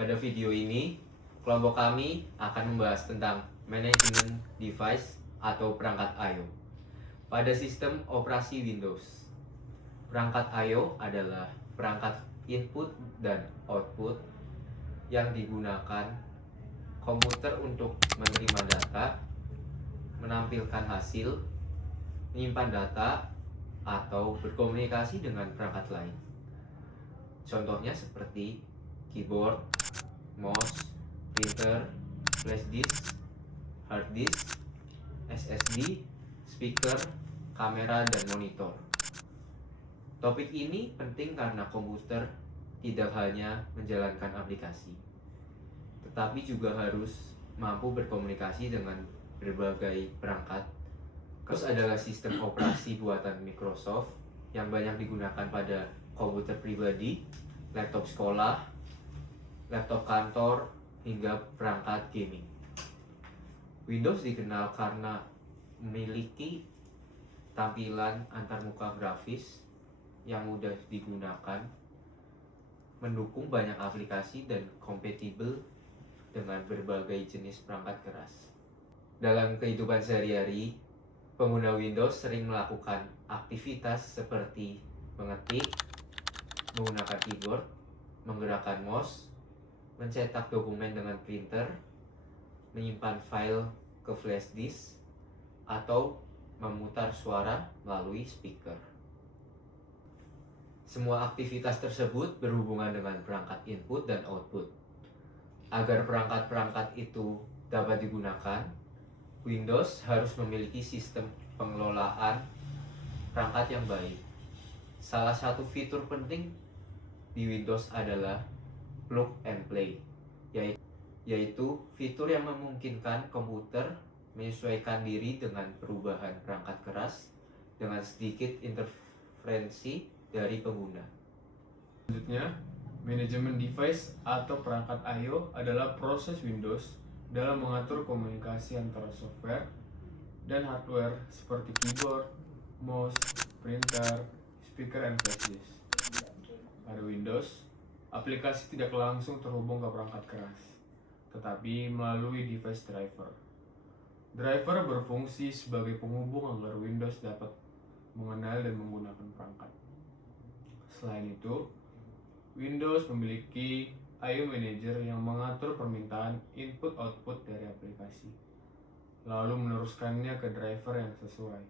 Pada video ini, kelompok kami akan membahas tentang manajemen device atau perangkat I/O pada sistem operasi Windows. Perangkat I/O adalah perangkat input dan output yang digunakan komputer untuk menerima data, menampilkan hasil, menyimpan data, atau berkomunikasi dengan perangkat lain. Contohnya seperti keyboard, mouse, printer, flash disk, hard disk, SSD, speaker, kamera, dan monitor. Topik ini penting karena komputer tidak hanya menjalankan aplikasi, tetapi juga harus mampu berkomunikasi dengan berbagai perangkat. Terus adalah sistem operasi buatan Microsoft yang banyak digunakan pada komputer pribadi, laptop sekolah, laptop kantor, hingga perangkat gaming. Windows dikenal karena memiliki tampilan antarmuka grafis yang mudah digunakan, mendukung banyak aplikasi dan kompatibel dengan berbagai jenis perangkat keras. Dalam kehidupan sehari-hari, pengguna Windows sering melakukan aktivitas seperti mengetik, menggunakan keyboard, menggerakkan mouse, mencetak dokumen dengan printer, menyimpan file ke flash disk, atau memutar suara melalui speaker. Semua aktivitas tersebut berhubungan dengan perangkat input dan output. Agar perangkat-perangkat itu dapat digunakan, Windows harus memiliki sistem pengelolaan perangkat yang baik. Salah satu fitur penting di Windows adalah plug and play, yaitu fitur yang memungkinkan komputer menyesuaikan diri dengan perubahan perangkat keras dengan sedikit interferensi dari pengguna. Selanjutnya, manajemen device atau perangkat I/O adalah proses Windows dalam mengatur komunikasi antara software dan hardware seperti keyboard, mouse, printer, speaker, dan flash disk. Pada Windows, aplikasi tidak langsung terhubung ke perangkat keras, tetapi melalui device driver. Driver berfungsi sebagai penghubung agar Windows dapat mengenal dan menggunakan perangkat. Selain itu, Windows memiliki I/O Manager yang mengatur permintaan input-output dari aplikasi, lalu meneruskannya ke driver yang sesuai.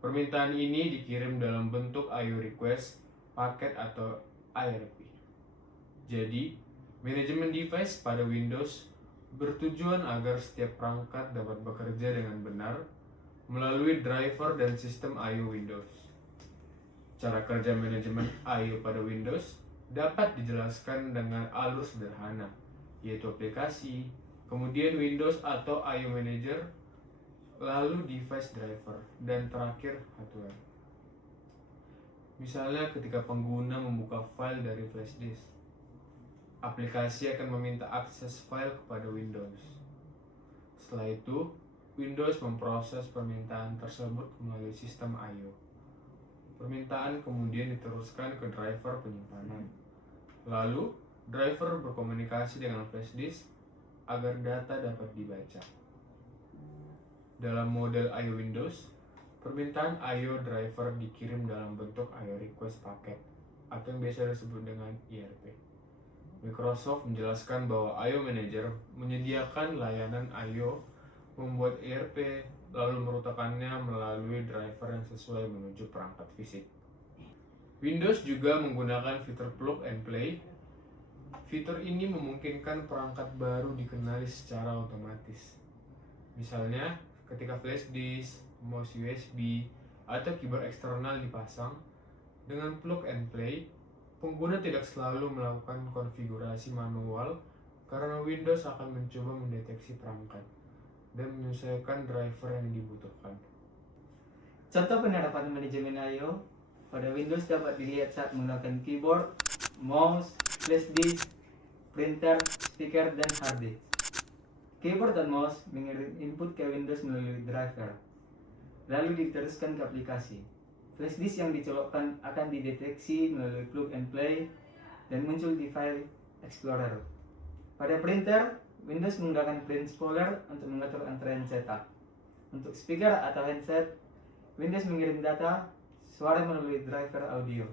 Permintaan ini dikirim dalam bentuk I/O request, paket, atau IRP. Jadi, manajemen device pada Windows bertujuan agar setiap perangkat dapat bekerja dengan benar melalui driver dan sistem I/O Windows. Cara kerja manajemen I/O pada Windows dapat dijelaskan dengan alur sederhana, yaitu aplikasi, kemudian Windows atau I/O Manager, lalu device driver, dan terakhir hardware. Misalnya ketika pengguna membuka file dari flash disk, aplikasi akan meminta akses file kepada Windows. Setelah itu, Windows memproses permintaan tersebut melalui sistem I/O. Permintaan kemudian diteruskan ke driver penyimpanan. Lalu, driver berkomunikasi dengan flash disk agar data dapat dibaca. Dalam model I/O Windows, permintaan I/O driver dikirim dalam bentuk I/O request paket atau yang biasa disebut dengan IRP. Microsoft menjelaskan bahwa I/O Manager menyediakan layanan I/O, membuat IRP, lalu merutakannya melalui driver yang sesuai menuju perangkat fisik. Windows juga menggunakan fitur plug and play. Fitur ini memungkinkan perangkat baru dikenali secara otomatis. Misalnya, ketika flash disk, mouse USB, atau keyboard eksternal dipasang, dengan plug and play, pengguna tidak selalu melakukan konfigurasi manual karena Windows akan mencoba mendeteksi perangkat dan menyesuaikan driver yang dibutuhkan. Contoh penerapan manajemen I/O pada Windows dapat dilihat saat menggunakan keyboard, mouse, flash disk, printer, speaker, dan hard disk. Keyboard dan mouse mengirim input ke Windows melalui driver, lalu diteruskan ke aplikasi. Flash disk yang dicolokkan akan dideteksi melalui plug and play dan muncul di file Explorer. Pada printer, Windows menggunakan print spoiler untuk mengatur antrean cetak. Untuk speaker atau headset, Windows mengirim data suara melalui driver audio.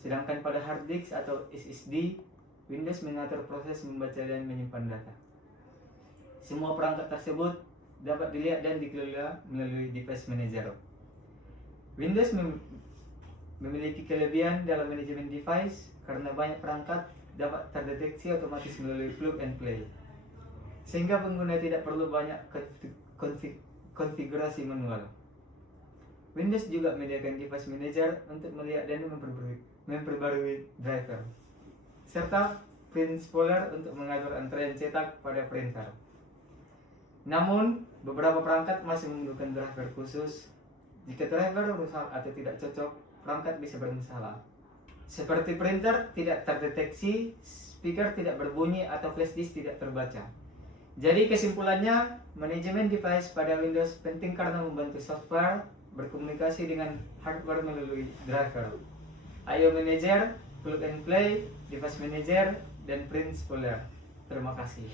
Sedangkan pada hard disk atau SSD, Windows mengatur proses membaca dan menyimpan data. Semua perangkat tersebut dapat dilihat dan dikelola melalui device manager. Windows memiliki kelebihan dalam manajemen device karena banyak perangkat dapat terdeteksi otomatis melalui plug and play, sehingga pengguna tidak perlu banyak konfigurasi manual. Windows juga menyediakan device manager untuk melihat dan memperbarui driver, serta print spoiler untuk mengatur antrean cetak pada printer. Namun, beberapa perangkat masih menggunakan driver khusus. Jika driver rusak atau tidak cocok, perangkat bisa bermasalah. Seperti printer tidak terdeteksi, speaker tidak berbunyi, atau flash disk tidak terbaca. Jadi kesimpulannya, manajemen device pada Windows penting karena membantu software berkomunikasi dengan hardware melalui driver, I/O Manager, Plug and Play, Device Manager, dan Print Spoiler. Terima kasih.